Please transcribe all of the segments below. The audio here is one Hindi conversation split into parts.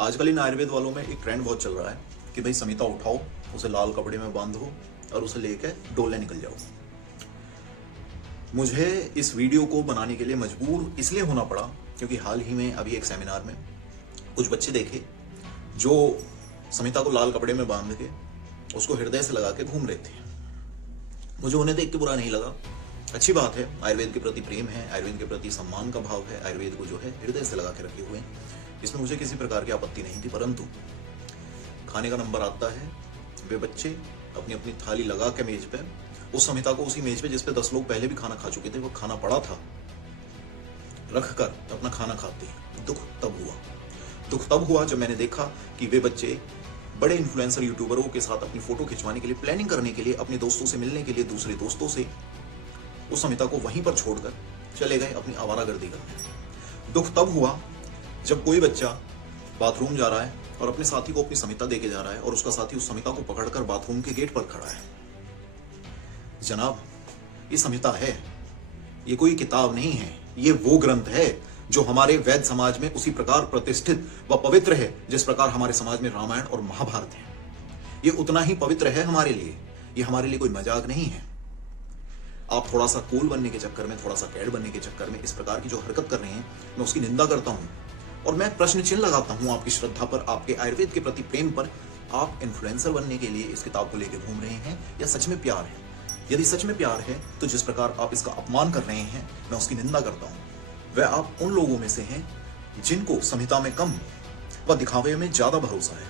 आजकल इन आयुर्वेद वालों में एक ट्रेंड बहुत चल रहा है कि भाई समिता उठाओ, उसे लाल कपड़े में बांधो और उसे लेकर डोले निकल जाओ। मुझे इस वीडियो को बनाने के लिए मजबूर इसलिए होना पड़ा क्योंकि हाल ही में अभी एक सेमिनार में कुछ बच्चे देखे जो समिता को लाल कपड़े में बांध के उसको हृदय से लगा के घूम रहे थे। मुझे उन्हें देख के बुरा नहीं लगा, अच्छी बात है, आयुर्वेद के प्रति प्रेम है, आयुर्वेद के प्रति सम्मान का भाव है, आयुर्वेद को जो है हृदय से लगा के रखे हुए हैं, इसमें मुझे किसी प्रकार की आपत्ति नहीं थी। परंतु खाने का नंबर आता है, वे बच्चे अपनी अपनी थाली लगा के मेज पे, उस समिता को उसी मेज पे जिस पे 10 लोग पहले भी खाना खा चुके थे, वो खाना पड़ा था, रख कर अपना खाना खाते हैं। दुख तब हुआ जब मैंने देखा कि वे बच्चे बड़े इन्फ्लुएंसर यूट्यूबरों के साथ अपनी फोटो खिंचवाने के लिए, प्लानिंग करने के लिए, अपने दोस्तों से मिलने के लिए, दूसरे दोस्तों से उस समिता को वहीं पर छोड़कर चले गए अपनी आवारागर्दी करने। दुख तब हुआ जब कोई बच्चा बाथरूम जा रहा है और अपने साथी को अपनी समिता देके जा रहा है और उसका साथी उस समिता को पकड़कर बाथरूम के गेट पर खड़ा है। जनाब, ये समिता है, ये कोई किताब नहीं है, ये वो ग्रंथ है जो हमारे वैद्य समाज में उसी प्रकार प्रतिष्ठित व पवित्र है जिस प्रकार हमारे समाज में रामायण और महाभारत है। ये उतना ही पवित्र है हमारे लिए, ये हमारे लिए कोई मजाक नहीं है। आप थोड़ा सा कूल बनने के चक्कर में, थोड़ा सा कैड बनने के चक्कर में इस प्रकार की जो हरकत कर रहे हैं, मैं उसकी निंदा करता हूं और मैं प्रश्न चिन्ह लगाता हूं आपकी श्रद्धा पर, आपके आयुर्वेद के प्रति प्रेम पर। आप इन्फ्लुएंसर बनने के लिए इस किताब को लेकर घूम रहे हैं या सच में प्यार है? यदि सच में प्यार है तो जिस प्रकार आप इसका अपमान कर रहे हैं, मैं उसकी निंदा करता हूं। वह आप उन लोगों में से हैं जिनको संहिता में कम व दिखावे में ज्यादा भरोसा है।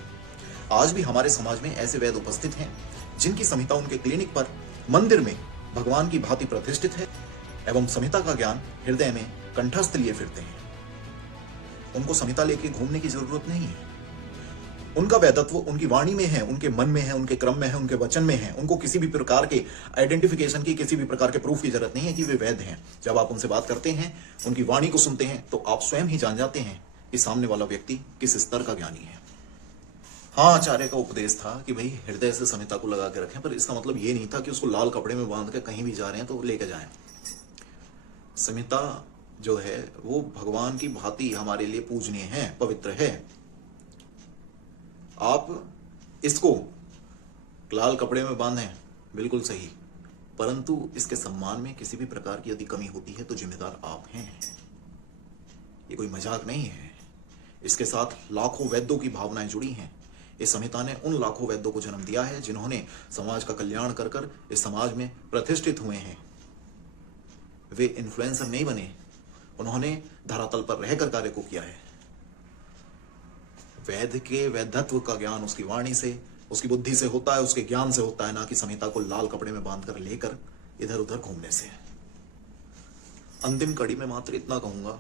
आज भी हमारे समाज में ऐसे वैद्य उपस्थित हैं जिनकी संहिता उनके क्लिनिक पर, मंदिर में भगवान की भांति प्रतिष्ठित है एवं संहिता का ज्ञान हृदय में कंठस्थ लिए फिरते हैं। उनको संहिता लेके घूमने की जरूरत नहीं है। उनका वैदत्व उनकी वाणी में है, उनके मन में है, उनके क्रम में है, उनके वचन में है। उनको किसी भी प्रकार के आइडेंटिफिकेशन की, किसी भी प्रकार के प्रूफ की जरूरत नहीं है कि वे वैद्य हैं। जब आप उनसे बात करते हैं, उनकी वाणी को सुनते हैं, तो आप स्वयं ही जान जाते हैं कि सामने वाला व्यक्ति किस स्तर का ज्ञानी है। हाँ, आचार्य का उपदेश था कि भाई हृदय से संहिता को लगा के रखें, पर इसका मतलब ये नहीं था कि उसको लाल कपड़े में बांध के कहीं भी जा रहे हैं तो लेके जाएं। संहिता जो है वो भगवान की भांति हमारे लिए पूजनीय है, पवित्र है। आप इसको लाल कपड़े में बांधें, बिल्कुल सही, परंतु इसके सम्मान में किसी भी प्रकार की यदि कमी होती है तो जिम्मेदार आप हैं। ये कोई मजाक नहीं है। इसके साथ लाखों वैद्यों की भावनाएं जुड़ी हैं। इस संहिता ने उन लाखों वैद्यों को जन्म दिया है जिन्होंने समाज का कल्याण कर कर इस समाज में प्रतिष्ठित हुए हैं। वे इन्फ्लुएंसर नहीं बने, उन्होंने धरातल पर रहकर कार्य को किया है। वैद्य के वैधत्व का ज्ञान उसकी वाणी से, उसकी बुद्धि से होता है, उसके ज्ञान से होता है, ना कि संहिता को लाल कपड़े में बांधकर लेकर इधर उधर घूमने से। अंतिम कड़ी में मात्र इतना कहूंगा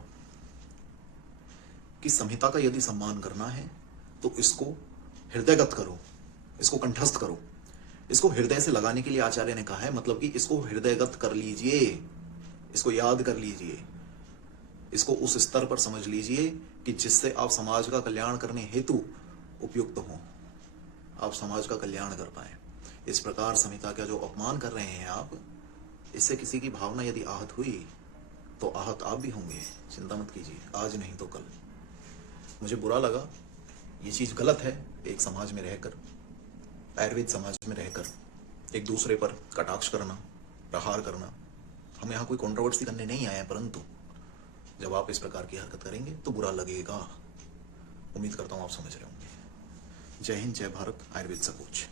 कि संहिता का यदि सम्मान करना है तो इसको हृदयगत करो, इसको कंठस्थ करो। इसको हृदय से लगाने के लिए आचार्य ने कहा है, मतलब कि इसको हृदयगत कर लीजिए, इसको याद कर लीजिए, इसको उस स्तर पर समझ लीजिए कि जिससे आप समाज का कल्याण करने हेतु उपयुक्त हो, आप समाज का कल्याण कर पाए। इस प्रकार संहिता का जो अपमान कर रहे हैं आप, इससे किसी की भावना यदि आहत हुई तो आहत आप भी होंगे, चिंता मत कीजिए, आज नहीं तो कल। मुझे बुरा लगा, ये चीज गलत है। एक समाज में रहकर, आयुर्वेद समाज में रहकर एक दूसरे पर कटाक्ष करना, प्रहार करना। हम यहाँ कोई कंट्रोवर्सी करने नहीं आए हैं, परंतु जब आप इस प्रकार की हरकत करेंगे तो बुरा लगेगा। उम्मीद करता हूं आप समझ रहे होंगे। जय हिंद, जय भारत, आयुर्वेद सकोच।